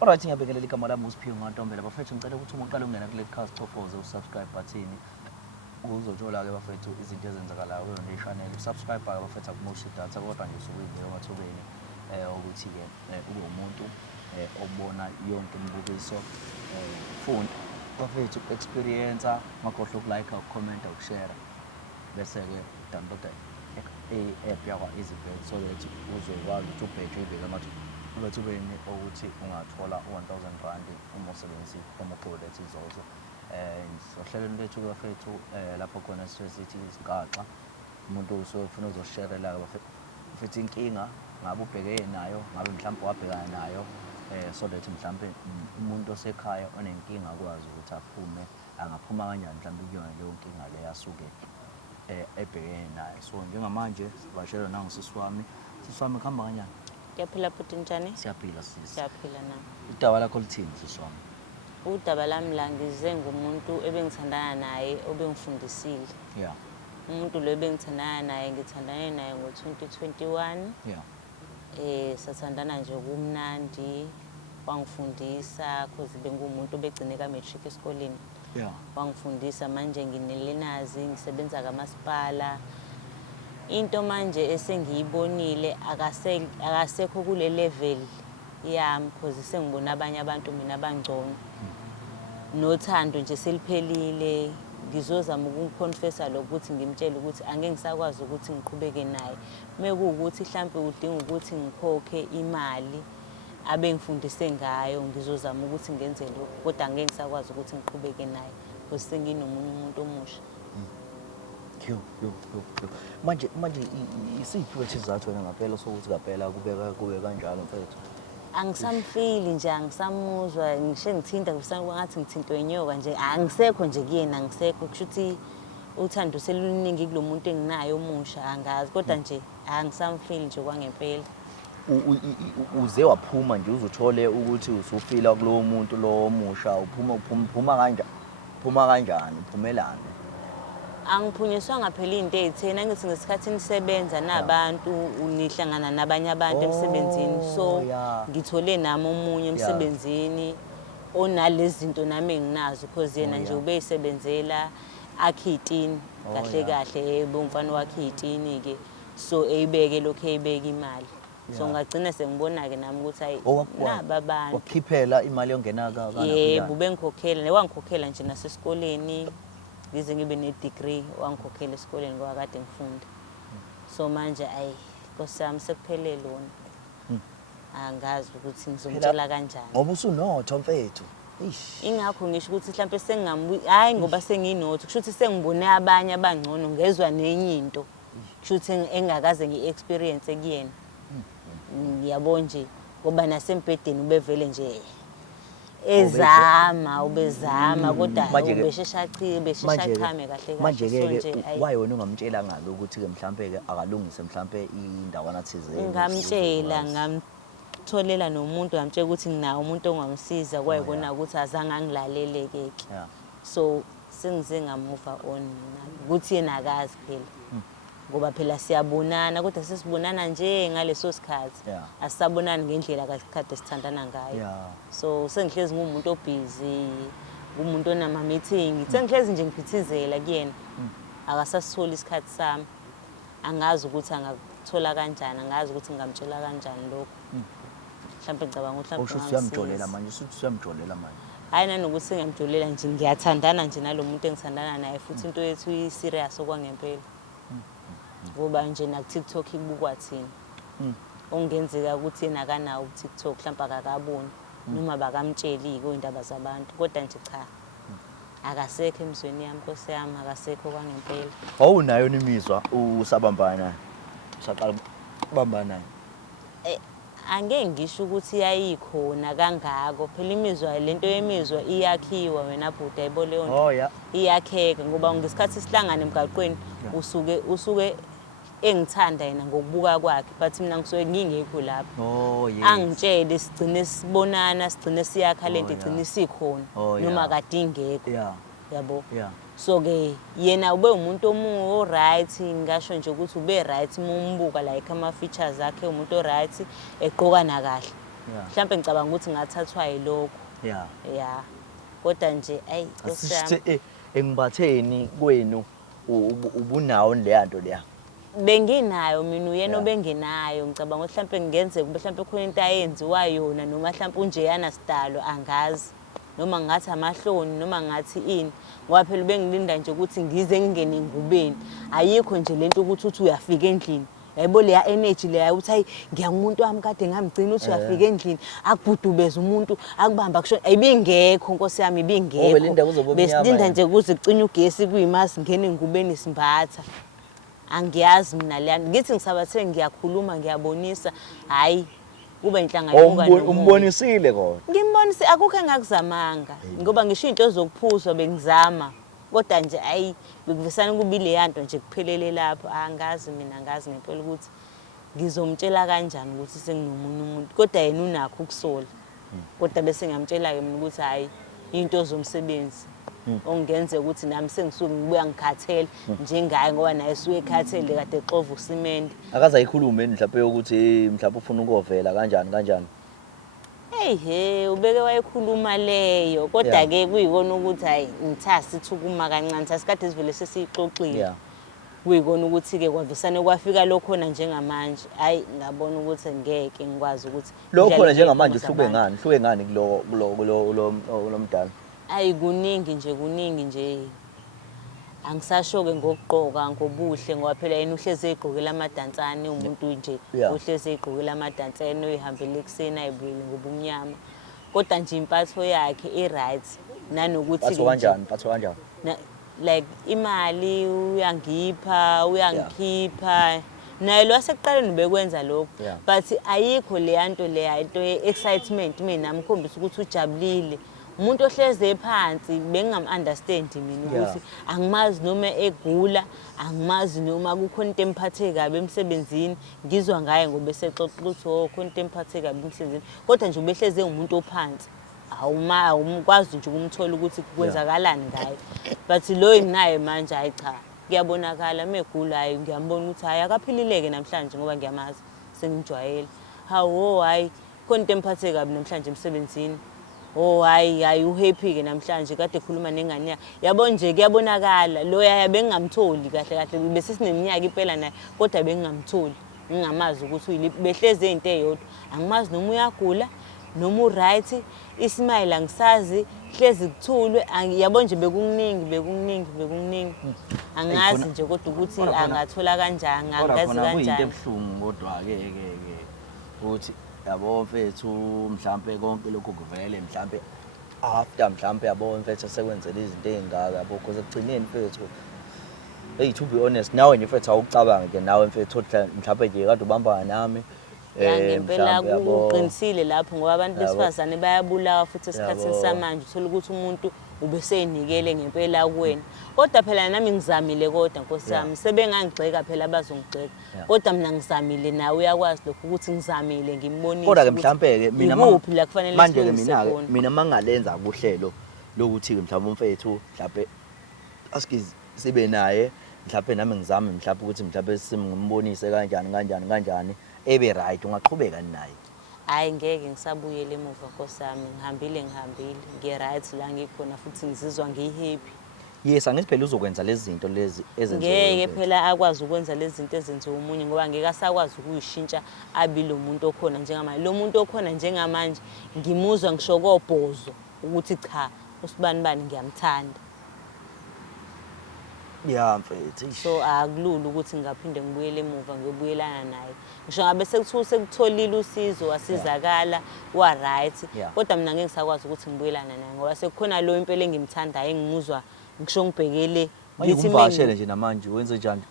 Alright, ngiyabingelela igama lami uSiphiwe Ngantombela. Bafethu ngicela ukuthi uma uqala ungena kule cast tofoze usubscribe button uzothola-ke bafethu izinto ezenzakalayo kuyona i-channel. Usubscribe-ke bafethu akumoshi idatha kodwa nje usuke uyibheka emathubeni ukuthi-ke ube umuntu obona yonke imibukiso funda bafethu experience makhohlwa ukulike, ukucomment, ukushare bese-ke download i-app yakwa-EasyBet so that uzokwazi ukuthi ubheje ibheke emathubeni ukuthi ungathola u-R1,000 uma usebenzisa i-promo code ethi Zozo. Sohlelweni lethu bafethu lapho khona sisuke sithi isigaxa umuntu usuke ufuna uzosharela-ke bafethu inkinga ngabe ubhekene nayo, ngabe mhlawumbe wabhekana nayo so that mhlawumbe umuntu osekhaya onenkinga akwazi ukuthi aphume angaphuma kanjani mhlawumbe kuyona leyo nkinga le yasuke ebhekene nayo. So njengamanje sivakashelwe nangisisi wami. Sisi wami kuhamba kanjani? Kuyaphila futhi njani? Siyaphila sisi. Siyaphila na. Udaba lakho luthini sisi wami? Udaba lami la ngize ngumuntu ebengithandana naye obengifundisile. Yeah. Umuntu lo ebengithandana naye ngithandane naye ngo-2021. Yeah. Sathandana nje kumnandi wangifundisa cause bengumuntu obegcine ka-matric esikoleni. Yeah. Wangifundisa manje nginelenazi ngisebenza kamasipala. Into manje esengiyibonile akasekho kule level yami cause sengibona abanye abantu mina abangcono. Nothando nje seliphelile ngizozama ukuconfessa lokuthi ngimtshele ukuthi angeke ngisakwazi ukuthi ngiqhubeke naye. Mekuwukuthi mhlambe udinga ukuthi ngikhokhe imali abengifundise ngayo ngizozama ukuthi ngenze lokho kodwa angeke ngisakwazi ukuthi ngiqhubeke naye because senginomunye umuntu omusha. Yo. Manje isiphi isizathu wena ngaphela sokuthi kaphela kube kanjalo mfethu? Angisamfili nje angisamuzwa ngisho ngithinta ngathi ngithintwe inyoka nje angisekho nje kuyena angisekho kusho ukuthi uthando seluningi kulomuntu enginayo omusha angazi kodwa nje angisamfili nje kwangempela. Uze waphuma nje uzothole ukuthi usufila kulowo muntu lo omusha uphuma kanjani? Uphuma kanjani? Uphumelana? Angiphunyiswanga phela into ezithena ngithi ngesikhathi nisebenza nabantu unihlangana nabanye abantu emsebenzini so ngithole nami omunye emsebenzini onalezi zinto nami enginazo because yena nje ubeyisebenzela akhitini kahle yebo umfana wakhitini ke so eyibeke lokho eyibeka imali so ngagcina sengibona ke nami ukuthi hayi naba abantu wakhiphela imali yongena kana yebo bengikhokhela newangikhokhela nje nasesikoleni ngize ngibe ne-degree wangikhokhela esikoleni ngoba kade ngifunda so manje ayi Nkosi yami sekuphelele lona angazi ukuthi ngizomtshela kanjani ngoba usunotho mfethu. Ingakho ngisho ukuthi mhlawumbe hayi ngoba senginotho kusho ukuthi sengibone abanye abangcono ngezwe nenye into kusho ukuthi engakaze ngi-experience kuyena ngiyabona nje ngoba nasempedeni ubevele nje ubezama kodwa ubeshesha chame kahle manje ke wayona ungamtshela ngalo ukuthi ke mhlambe ke akalungise mhlambe indawana thizeni ngamtshela ngamtholela nomuntu ngamtshela ukuthi nginawo umuntu ongamsiza kwayibona ukuthi azange angilaleleke so sengize ngamove on ukuthi yena akazi phela ngoba phela siyabonana kodwa sesibonana nje ngaleso sikhathi asisabonani ngendlela kasikhathi esithandana ngayo so sengihlezi ngumuntu obusy umuntu onama meeting sengihlezi nje ngiphithizela kuyena akasasithola isikhathi sami angazi ukuthi angakuthola kanjani angazi ukuthi ngamtshela kanjani lokho mhlawumbe ngicabanga ukuthi mhlawumbe uyamjolela manje usuthi uyamjolela manje hayi nanokuthi ngiyamjolela nje ngiyathandana nje nalomuntu engithandana naye futhi into yethu i-serious okwangempela ngoba nje na TikTok ibukwa thina ongenzeka ukuthi yena akanawo TikTok mhlawumbe akakaboni noma bakamtsheli indaba zabantu kodwa nje cha akasekho emzweni yami Nkosi yami akasekho kwangempela. Awunayo imizwa usabambana usaqala bambana? Angeke ngisho ukuthi yayikhona kangako phela imizwa lento yemizwa iyakhiwa wena bhuti ayibo leyo nto iyakheka ngoba ngesikhathi sihlangana emgaqweni usuke engithanda yena ngokubuka kwakhe but mina ngisuke ngingekho lapho angitshele sigcine sibonana sigcine siyakha lento igcine sikhona noma kade ingekho yabo so ke yena ube umuntu right ngisho nje ukuthi ube right umbuka like ama features akhe umuntu right eqoka na kahle mhlawumbe ngicabanga ukuthi ngathathwa yilokho ya kodwa nje ayi Asisho engibatheni kwenu ubunawo le nto leya. Benginayo mina uyena obengenayo ngicabanga ukuthi mhlawumbe ngenzeka mhlawumbe khona into ayenziwa yona noma mhlawumbe unjeyana sidalo angazi noma ngathi amahloni noma ngathi ini ngoba phela bengilinda nje ukuthi ngize ngingene engubeni ayikho nje lento ukuthi uyafika endlini yayibona leya energy leya uthi hayi ngiyakumuntu wami kade ngamgcina uthi uyafika endlini akubhudubeza umuntu akubamba kusho ayibingekho Nkosi yami ibingekho besilinda nje ukuze kucinywe ugesi kuyimasi ngene engubeni simbatha angiyazi mina le ngithi ngisabathe ngiyakhuluma ngiyabonisa hayi kube inhlanga yokuka umbonisile kodwa ngimbonise akukho engakuzamanga ngoba ngisho into zokuphuzwa bengizama kodwa nje ayi bekuvesana kubile yanto nje kuphelele lapho angazi mina angazi ngempela ukuthi ngizomtshela kanjani ukuthi senginomunye umuntu kodwa yena unakho ukusola kodwa bese ngiyamtshela ke mina ukuthi hayi into zomsebenzi ongenze ukuthi nami sengisuke ngibuya ngikhathele njengaye ngoba naye suke ekhathele kade exova usimende akaza yikhulume mhlawumbe ukuthi mhlawumbe ufuna ukovela kanjani he ubeke wayekhuluma leyo kodwa ke kuyikona ukuthi hayi ngithasi ithukuma kancane sasikade sivele sesixoxile kuyikona ukuthi ke kwavesane kwafika lokhona njengamanje hayi ngabona ukuthi ngeke ngikwazi ukuthi lokhona njengamanje hluke ngani kulo mdala ayi kuningi nje angisasho-ke ngokugqoka ngobuhle ngoba phela yena uhlezi eyigqokela amadansane umuntu nje uhlezi eyigqokela amadansane uyihambele ekuseni ayibuyele ngobumnyama kodwa nje impatho yakhe i-right nanokuthi mphatho kanjani like imali uyangikhipha naye lo wasekuqaleni bekwenza lokho but ayikho leya nto leya into ye-excitement mina namkhombisa ukuthi ujabulile umuntu ohleze phansi bengingam-understand mina ukuthi angimazi noma egula angimazi noma kukhona into emphathe kabi emsebenzini ngizwa ngaye ngoba esexoxa ukuthi khona into emphathe kabi emsebenzini kodwa nje ubehleze ngumuntu ophansi awumkwazi nje ukumthola ukuthi kwenzakalani ngayo but lo enginaye manje hayi cha kuyabonakala megula hayi ngiyambona ukuthi hayi akaphilileke namhlanje ngoba ngiyamazi sengijwayele hayi khona into emphathe kabi namhlanje emsebenzini hayi uhappy ke namhlanje kade ekhuluma nengane yakhe yabo nje kuyabonakala lo yaya bengingamtholi kahle bese sineminyaka impela naye kodwa bengingamtholi ngingamazi ukuthi behleze into eyodwa angimazi noma uyagula noma uright ismile angisazi hlezi kuthulwe yabo nje bekuningi angazi nje kodwa ukuthi angathola kanjani angazi kanjani into ebhlungu kodwa ke ukuthi yabo mfethu mhlambe konke lokho kuvele mhlambe after mhlambe yabo mfethu sekwenzela izinto ezingaka yabo because ekugcineni mfethu to be honest nawe nje mfethu awucabanga ke nawe mfethu mhlambe nje kade ubamba nami ngempela kuqinisile lapho ngoba abantu besifazane bayabulawa futhi esikhathini samanje uthola ukuthi umuntu ubeseyinikele ngempela kuwena kodwa phela nami ngizamile kodwa Nkosi yami sebengangigxeka phela abazongigxeka kodwa mina ngizamile nawe uyakwazi lokho ukuthi ngizamile ngimbonise kodwa ke mhlambe ke mina ikuphi la kufanele manje ke mina mangalenza kuhlelo lokuthi ke mhlawumbe umfethu mhlawumbe asikizi sibe naye mhlawumbe nami ngizame mhlawumbe ukuthi mhlawumbe simbonise kanjani ebe right ungaqhubeka naye hayi ngeke ngisabuyele emuva Nkosi yami ngihambile ngi-right la ngikhona futhi ngizizwa ngihappy yes angithi phela uzokwenza lezi zinto lezi ezenziwa ngeke phela akwazi ukwenza lezi zinto ezenziwa umunye ngoba ngeke asakwazi ukuyishintsha abi lo muntu okhona njengamanje lo muntu okhona njengamanje ngimuzwa ngisho kobhozo ukuthi cha usibani ngiyamthanda mfethu so akulula ukuthi ngaphinde ngibuyele emuva ngiyobuyelana naye ngisho ngabe sekuthiwa sekutholile usizo wasizakala wa right kodwa mina ngeke ngisakwazi ukuthi ngibuyelana naye ngoba sekukhona lo impela engimthandayo engimuzwa ngisho ngibhekele ngithi mvashele nje namanje wenze njani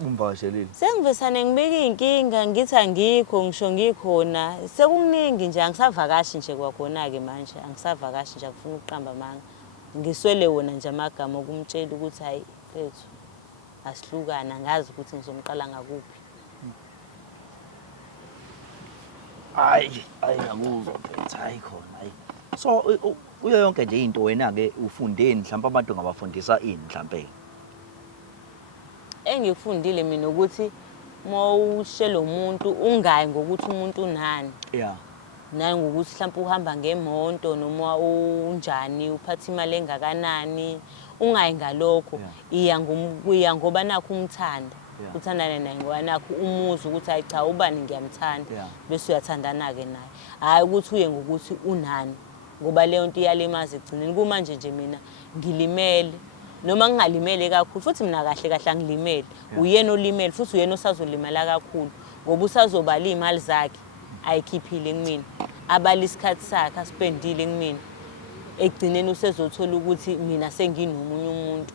umvashelile sengivesane ngibeka inkinga ngithi angikho ngisho ngikhona sekuningi nje angisavakashi nje kwakhona ke manje angisavakashi nje akufuna ukuqamba amanga ngiswele wona nje amagama okumtshela ukuthi hayi mfethu asihlukana ngazi ukuthi ngizomqala ngakuphi hayi ngakuzwa mfethu hayi khona hayi so uyo yonke nje into wena ke ufundeni mhlawumbe abantu ngabafundisa ini mhlawumbe engikufundile mina ukuthi mawushela umuntu ungayi ngokuthi umuntu unani nangokuthi mhlawumbe uhamba ngemonto noma unjani uphatha imali engakanani ungayi ngalokho iya ngoba nakho umthanda uthandane naye ngoba nakho umuzi ukuthi hayi cha ubani ngiyamthanda bese uyathandana-ke naye hhayi ukuthi uye ngokuthi unani ngoba leyo nto iyalimaza ekugcineni kumanje nje mina ngilimele noma ngingalimele kakhulu futhi mina kahle kahle angilimele uyena olimele futhi uyena osazolimala kakhulu ngoba usazobala iy'mali zakhe ayikhiphile kumina abala isikhathi sakhe asipendile kumina ekugcineni usezothola ukuthi mina senginomunye umuntu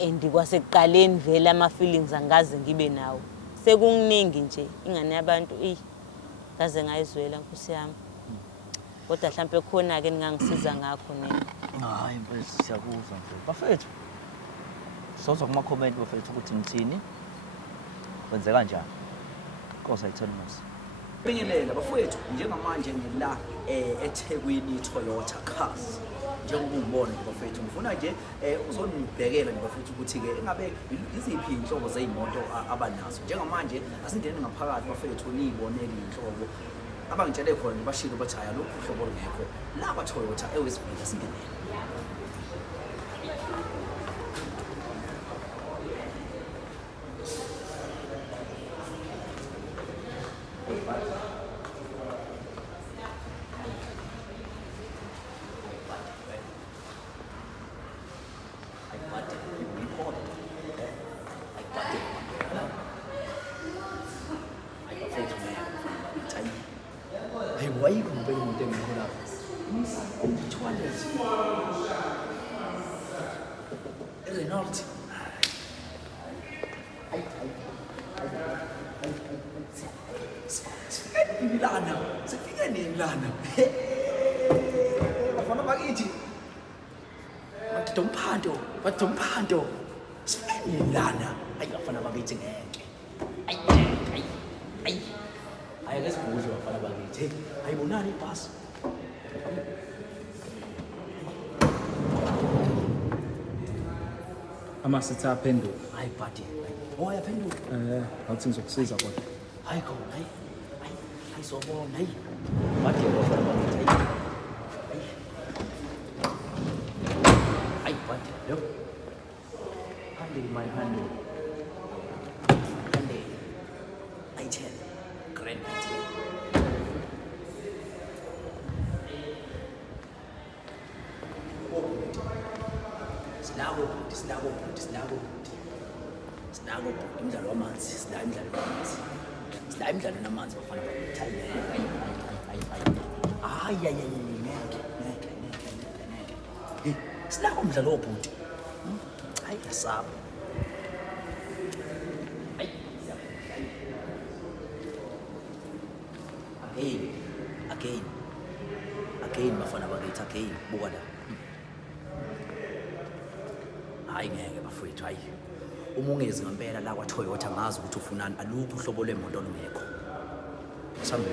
and kwasekuqaleni vele ama-feelings angaze ngibe nawo sekuningi nje ingane yabantu ngaze ngayizwela nkosi yami kodwa mhlawumpe khona-ke ningangisiza ngakho nina hayi mfethu siyakuzwa mfethu bafethu sozwa kuma-comment bafethu ukuthi ngithini kwenze kanjani Nkosi ayithelimusi bingelela bafowethu njengamanje ngila eThekwini Toyota Cars njengoba ungibona bafowethu ngifuna nje uzonibhekela bafowethu ukuthi ke engabe iziphi inhlobo zezimoto abanazo njengamanje asingene ngaphakathi bafowethu niyibonele inhlobo abangitshele khona ngibashilo bathi haya lokhu uhlobo lungekho laba Toyota ewesibili asingenele Why you comparing with them? Renault. Milana. Sifika ni Milana. Bafana bakithi. Batomphando. Sifika ni Milana. Ayi bafana bakithi ngeke. Ayi. Hayi ke sibuzo bafana bakithi. Ayibonani ibhasi. Amasithi aphendula. Hayi buddy. Yaphendula. Awuthi ngizokusiza kodwa. Hayi khona, hayi sobona, hayi. Buddy bafana bakithi. Hayi buddy, yo. My handle. I10. Grand I10. Snago, imidlalo wamanzi, sida imidlalo namanzi bafana bakithi. Ngeke. Snago umdlalo wobhuti. Hayi yasaba. Again bafana bakithi again buka la. Hayi ngeke bafowethu hayi. Uma ungezi ngempela la kwa Toyota ngazi ukuthi ufunani alukho uhlobo lwemoto olungekho. Sambe